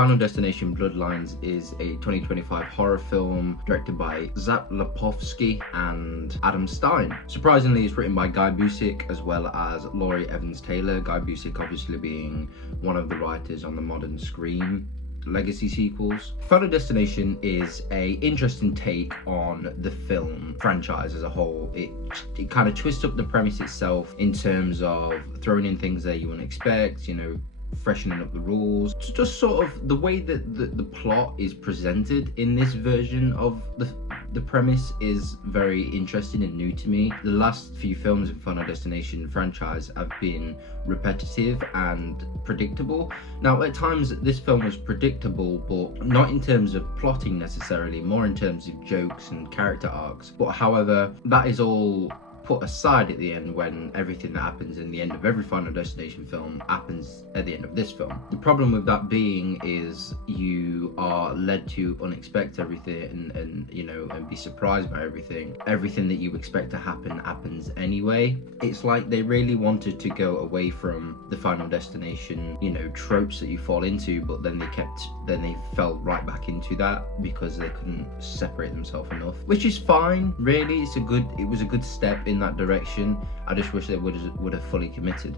Final Destination Bloodlines is a 2025 horror film directed by Zach Lipovsky and Adam Stein. Surprisingly, it's written by Guy Busick as well as Laurie Evans-Taylor. Guy Busick obviously being one of the writers on the modern Scream legacy sequels. Final Destination is a interesting take on the film franchise as a whole. It kind of twists up the premise itself in terms of throwing in things that you wouldn't expect, you know, freshening up the rules. It's just sort of the way that the plot is presented in this version of the premise is very interesting and new to me. The last few films in Final Destination franchise have been repetitive and predictable. Now, at times this film was predictable, but not in terms of plotting necessarily, more in terms of jokes and character arcs. But however, that is all put aside at the end when everything that happens in the end of every Final Destination film happens at the end of this film. The problem with that being is you are led to unexpect everything and you know, and be surprised by everything. Everything that you expect to happen happens anyway. It's like they really wanted to go away from the Final Destination, you know, tropes that you fall into, but then they fell right back into that because they couldn't separate themselves enough, which is fine, really. It was a good step in that direction. I just wish they would have fully committed.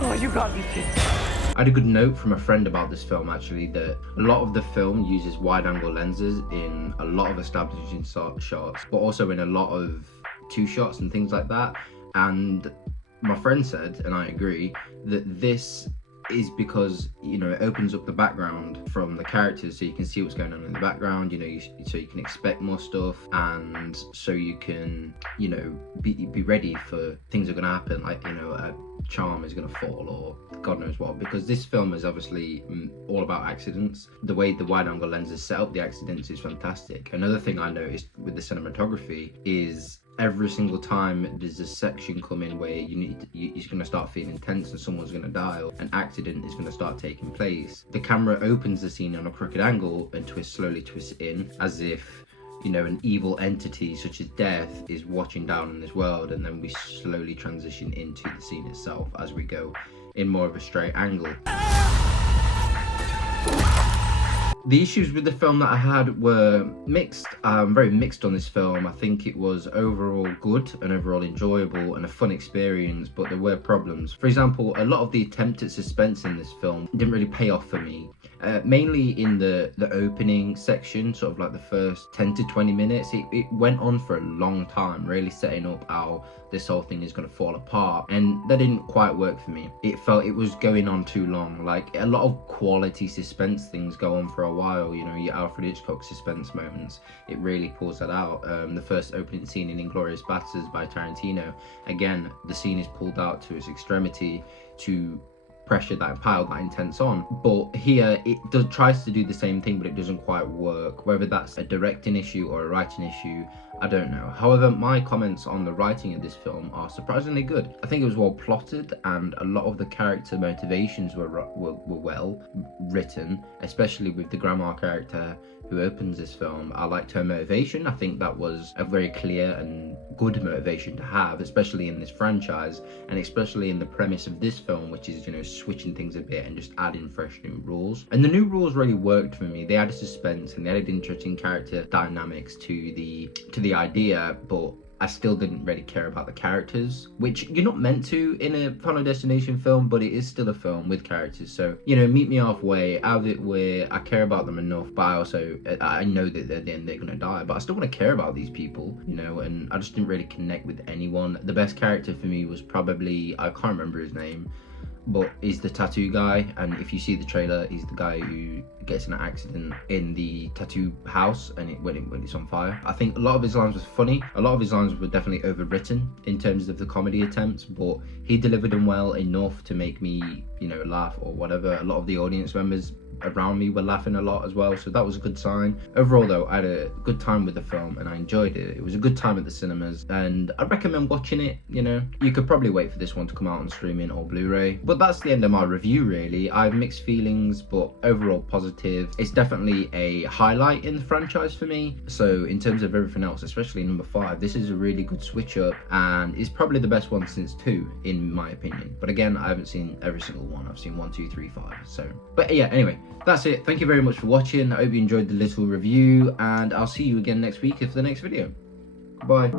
Oh, you got me, kid. I had a good note from a friend about this film actually, that a lot of the film uses wide angle lenses in a lot of establishing shots, but also in a lot of two shots and things like that. And my friend said, and I agree, that this is because, you know, it opens up the background from the characters so you can see what's going on in the background, you know, so you can expect more stuff, and so you can, you know, be ready for things are going to happen, like, you know, a charm is going to fall or God knows what, because this film is obviously all about accidents. The way the wide angle lenses set up the accidents is fantastic. Another thing I noticed with the cinematography is every single time there's a section coming where you're going to start feeling tense and someone's going to die or an accident is going to start taking place, the camera opens the scene on a crooked angle and slowly twists in, as if, you know, an evil entity such as death is watching down on this world, and then we slowly transition into the scene itself as we go in more of a straight angle. The issues with the film that I had were mixed. I'm very mixed on this film. I think it was overall good and overall enjoyable and a fun experience, but there were problems. For example, a lot of the attempt at suspense in this film didn't really pay off for me. Mainly in the opening section, sort of like the first 10 to 20 minutes, it went on for a long time, really setting up how this whole thing is going to fall apart, and that didn't quite work for me. It felt it was going on too long. Like, a lot of quality suspense things go on for a while, you know, your Alfred Hitchcock suspense moments, it really pulls that out. The first opening scene in Inglourious Basterds by Tarantino, again, the scene is pulled out to its extremity to pressure that pile that intense on, but here it tries to do the same thing, but it doesn't quite work. Whether that's a directing issue or a writing issue, I don't know. However, my comments on the writing of this film are surprisingly good. I think it was well plotted, and a lot of the character motivations were well written, especially with the grandma character who opens this film. I liked her motivation. I think that was a very clear and good motivation to have, especially in this franchise, and especially in the premise of this film, which is, you know, switching things a bit and just adding fresh new rules. And the new rules really worked for me. They added suspense and they added interesting character dynamics to the idea, but I still didn't really care about the characters, which you're not meant to in a Final Destination film, but it is still a film with characters. So, you know, meet me halfway, have it where I care about them enough, but I know that at the end they're gonna die, but I still want to care about these people, you know, and I just didn't really connect with anyone. The best character for me was probably, I can't remember his name, but he's the tattoo guy, and if you see the trailer, he's the guy who gets in an accident in the tattoo house and when it's on fire. I think a lot of his lines was funny. A lot of his lines were definitely overwritten in terms of the comedy attempts, but he delivered them well enough to make me, you know, laugh or whatever. A lot of the audience members around me were laughing a lot as well, so that was a good sign. Overall though, I had a good time with the film and I enjoyed it. It was a good time at the cinemas and I recommend watching it. You know, you could probably wait for this one to come out on streaming or Blu-ray. But that's the end of my review really. I have mixed feelings, but overall positive. It's definitely a highlight in the franchise for me. So in terms of everything else, especially number 5, this is a really good switch up and it's probably the best one since 2 in my opinion. But again, I haven't seen every single one. I've seen 1, 2, 3, 5. So, but yeah, anyway, that's it. Thank you very much for watching. I hope you enjoyed the little review and I'll see you again next week for the next video. Bye.